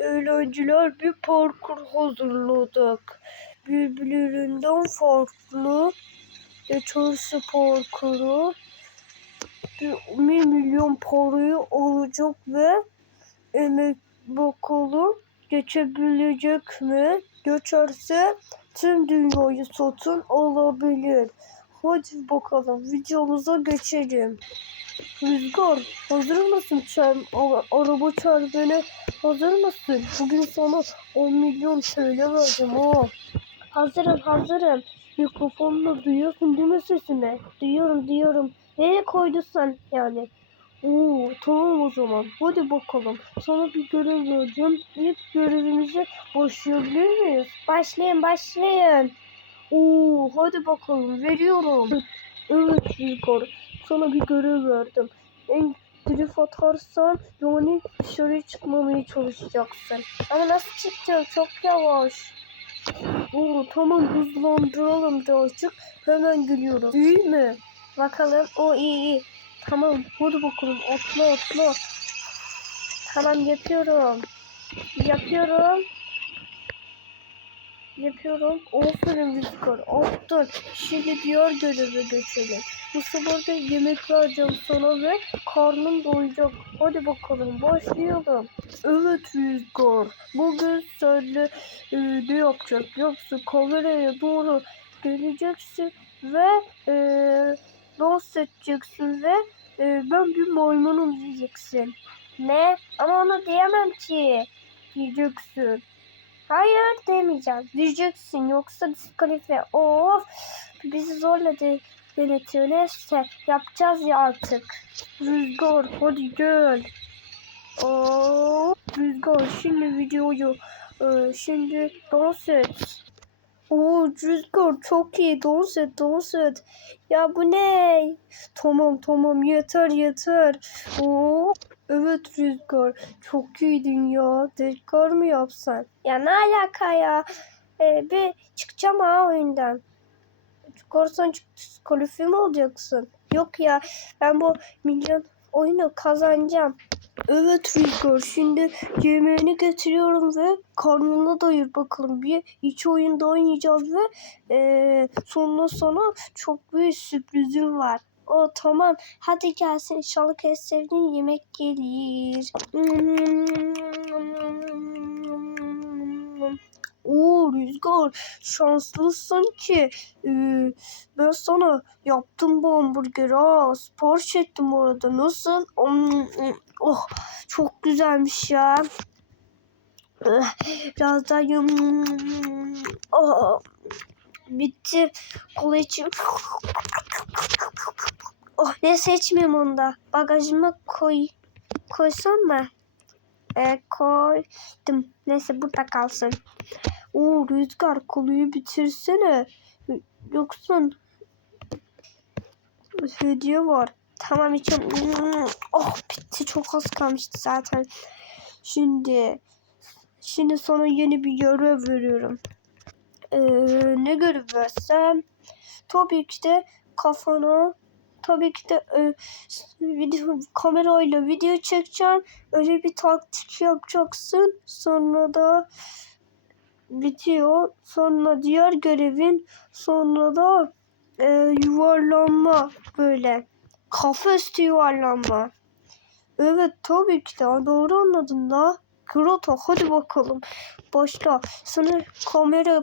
eğlenceler bir parkur hazırladık. Birbirlerinden farklı geçerse parkuru bir milyon parayı alacak ve emek bakalım geçebilecek mi? Geçerse tüm dünyayı satın alabilir. Hadi bakalım videomuza geçelim. Rüzgar hazır mısın? Çel, a- araba çelmene hazır mısın? Bugün sana 10 milyon TL verdim ha. Hazırım hazırım. Mikrofonla duyuyorsun değil mi sesimi? Duyuyorum duyuyorum. Nereye koydun yani? Oo tamam o zaman. Hadi bakalım. Sana bir görev vereceğim. İlk görevimize başlayabilir miyiz? Başlayın başlayın. Oo hadi bakalım veriyorum. Evet Rüzgar. Sana bir görev verdim. En drift atarsan yani dışarı çıkmamaya çalışacaksın. Ama nasıl çıkacağım? Çok yavaş. Oo tamam hızlandıralım birazcık. Hemen geliyorum. Değil mi? Bakalım. O iyi iyi. Tamam hadi bakalım atla atla. Tamam yapıyorum. Yapıyorum. Yapıyorum. Aferin Rüzgar. Attın. Şimdi diğer göreve geçelim. Bu sefer de yemek vereceğim sana ve karnın doyacak. Hadi bakalım başlayalım. Evet Rüzgar. Bugün seninle e, ne yapacak? Yoksa kameraya doğru geleceksin ve e, dans edeceksin ve e, ben bir maymunum diyeceksin. Ne? Ama onu diyemem ki. Diyeceksin. Hayır demeyeceğim. Diyeceksin yoksa Diskalifiye. Of. Bizi zorla de yönetiyor. Neyse yapacağız ya artık. Rüzgar hadi gel. Oo, Rüzgar şimdi videoyu e, şimdi dans et. Oo Rüzgar çok iyi dans et dans et. Ya bu ne? Tamam tamam yeter yeter. Oo, evet Rüzgar çok iyiydin ya. Tekrar mı yapsan? Ya ne alaka ya? Ee, bir çıkacağım ha oyundan. Çık diskalifiye mi olacaksın? Yok ya ben bu milyon oyunu kazanacağım. Evet Rüzgar şimdi yemeğini getiriyorum ve karnına doyur bakalım. Bir iki oyunda oynayacağız ve eee, sonra sana çok büyük sürprizim var. O tamam hadi gelsin inşallah en sevdiğin yemek gelir. Oo Rüzgar şanslısın ki eee, ben sana yaptım bu hamburgeri ha. Sipariş ettim orada. Nasıl? Oh çok güzelmiş ya. Eh, Biraz daha yum. Oh, bitti. Kola içeyim. Oh ne seçmeyeyim onda. Bagajıma koy. Koysam mı? E, koydum. Neyse burada kalsın. Oo Rüzgar kolayı bitirsene. Yoksa hediye var. Tamam içiyorum. Oh bitti çok az kalmıştı zaten. Şimdi şimdi sana yeni bir görev veriyorum. Ee, ne görev versem? Tabii ki de kafana tabii ki de e, video, kamerayla video çekeceğim. Öyle bir taktik yapacaksın. Sonra da bitiyor. Sonra diğer görevin sonra da e, yuvarlanma böyle. Kafa üstü yuvarlanma. Evet tabii ki de doğru anladın da. Grota hadi bakalım. Başla. Sana kamera...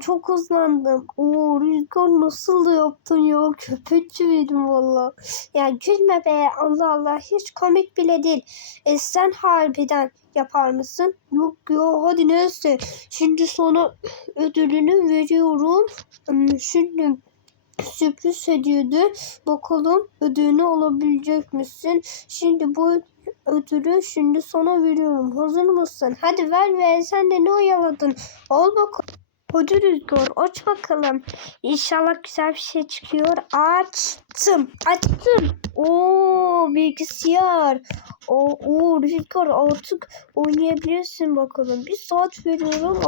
Çok hızlandım. Oo Rüzgar nasıl yaptın ya? Köpek gibiydim valla. ya gülme be Allah Allah hiç komik bile değil e, sen harbiden yapar mısın Yok ya hadi neyse. Şimdi sana ödülünü veriyorum. Hmm, Şimdi sürpriz hediyede bakalım ödülünü alabilecek misin? Şimdi bu ödülü şimdi sana veriyorum. Hazır mısın? Hadi ver ve sen de ne oyaladın? Al bakalım. Hadi Rüzgar aç bakalım. İnşallah güzel bir şey çıkıyor. Açtım. Açtım. Oo bilgisayar. Oo, oo Rüzgar artık oynayabilirsin bakalım. Bir saat veriyorum.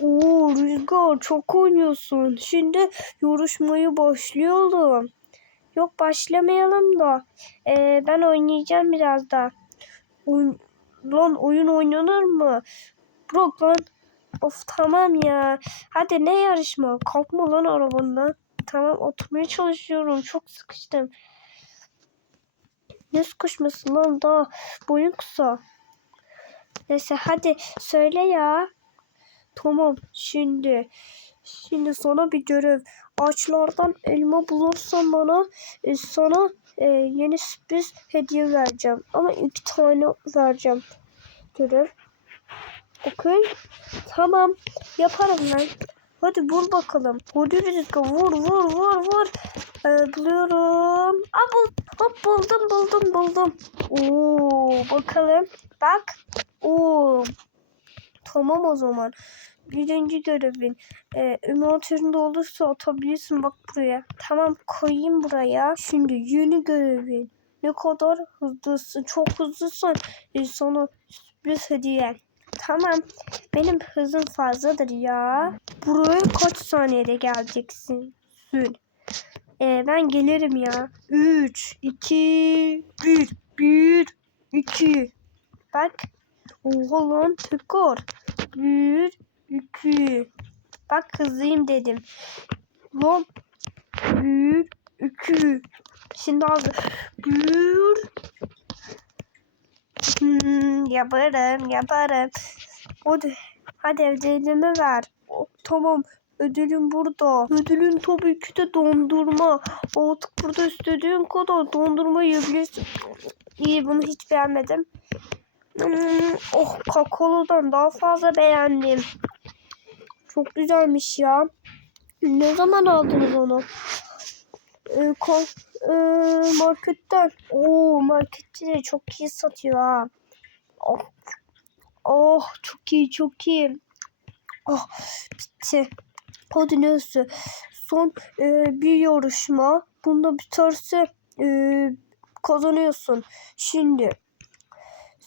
Oo Rüzgar çok oynuyorsun. Şimdi yarışmaya başlayalım. Yok başlamayalım da. Ee, ben oynayacağım biraz daha. Oyun... Lan oyun oynanır mı? Bırak lan. Of tamam ya. Hadi ne yarışma? Kalkma lan arabandan. Tamam oturmaya çalışıyorum. Çok sıkıştım. Ne sıkışması lan daha boyun kısa. Neyse hadi söyle ya. Tamam şimdi. Şimdi sana bir görev. Ağaçlardan elma bulursan bana e, sana e, yeni sürpriz hediye vereceğim. Ama iki tane vereceğim. Görev. Okey. Tamam. Yaparım ben. Hadi vur bakalım. Hadi Rüzgar vur vur vur vur. Ee, buluyorum. Aa, bul hop, buldum buldum buldum. Oo, bakalım. Bak. Oo. Tamam o zaman. Birinci görevin. Ee, envanterinde olursa atabilirsin bak buraya. Tamam koyayım buraya. Şimdi yeni görevin. Ne kadar hızlısın. Çok hızlısın. Ee, sana sürpriz hediye. Tamam. Benim hızım fazladır ya. Buraya kaç saniyede geleceksin? Sün. Ee, ben gelirim ya. 3, 2, 1, 1, 2. Bak. Oha lan tekrar. 1, 2. Bak hızlıyım dedim. Lan. 1, 2. Şimdi aldı. 1, Hmm, yaparım yaparım. Hadi, hadi ödülümü ver. O, tamam ödülüm burada. Ödülün tabii ki de dondurma. Artık burada istediğin kadar dondurma yiyebilirsin. İyi bunu hiç beğenmedim. Hmm, oh kakaoludan daha fazla beğendim. Çok güzelmiş ya. Ne zaman aldınız onu? Ee, kon, ee, marketten. Oo marketçi de çok iyi satıyor ha. Oh, oh çok iyi çok iyi. Oh bitti. Hadi neyse. Son e, bir yarışma. Bunda biterse e, kazanıyorsun. Şimdi.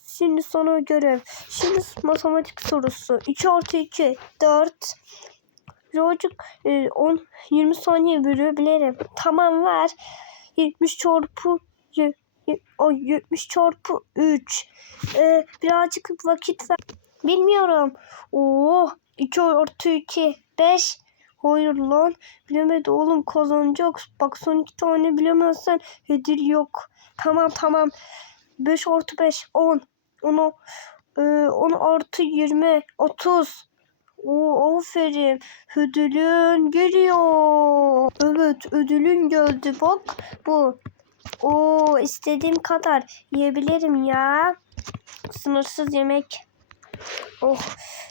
Şimdi sana görev. Şimdi matematik sorusu. 2 artı 2 4. E, 10 20 saniye bölebilirim. Tamam ver. 70 çarpı ay, 70 çarpı 3. Ee, birazcık vakit ver. Bilmiyorum. Oo, 2 artı 2 5. Hayır lan. Bilemedi oğlum kazanacak. Bak son iki tane bilemezsen hediye yok. Tamam tamam. 5 artı 5 10. Onu e, 10 artı 20 30. Oo, aferin. Ödülün geliyor. Evet ödülün geldi bak. Bu. Oo istediğim kadar yiyebilirim ya. Sınırsız yemek. Oh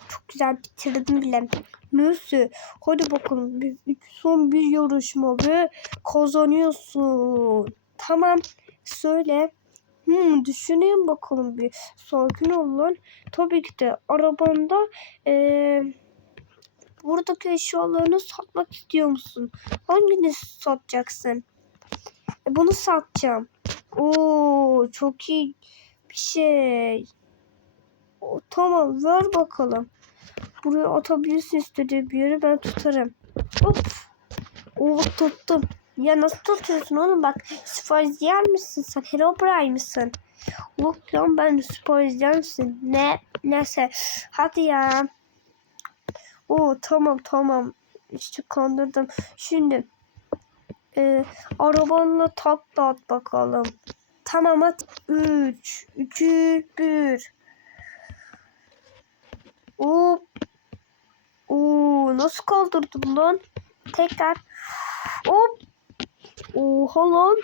çok güzel bitirdim bile. Neyse hadi bakalım bir- son bir yarışma ve kazanıyorsun. Tamam söyle. Hmm, düşüneyim bakalım bir. Sakin ol lan. Tabii ki de arabanda eee buradaki eşyalarını satmak istiyor musun? Hangini satacaksın? E, bunu satacağım. Oo, çok iyi bir şey. O, tamam ver bakalım. Buraya atabilirsin istediği bir yere ben tutarım. Hop. Oo tuttum. Ya nasıl tutuyorsun oğlum bak sipariş misin sen? Herobrine misin? Yok ben sipariş misin? Ne? Neyse. Hadi ya. Oo tamam tamam. İşte kandırdım. Şimdi e, arabanla tak da at bakalım. Tamam at. 3, 2, 1. Hop. Oo, nasıl kaldırdım lan? Tekrar. Hop. Oha lan.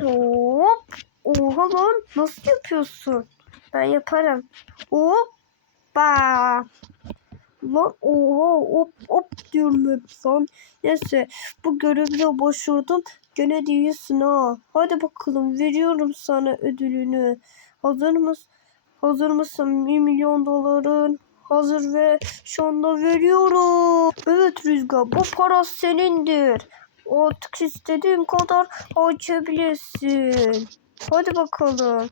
Hop. Oha lan. Nasıl yapıyorsun? Ben yaparım. Hoppa. Lan oha hop hop diyorum hep lan. Neyse bu görevi de başardım. Gene de iyisin ha. Hadi bakalım veriyorum sana ödülünü. Hazır mısın? Hazır mısın? 1 milyon doların hazır ve şu anda veriyorum. Evet Rüzgar bu para senindir. Artık istediğin kadar harcayabilirsin. Hadi bakalım.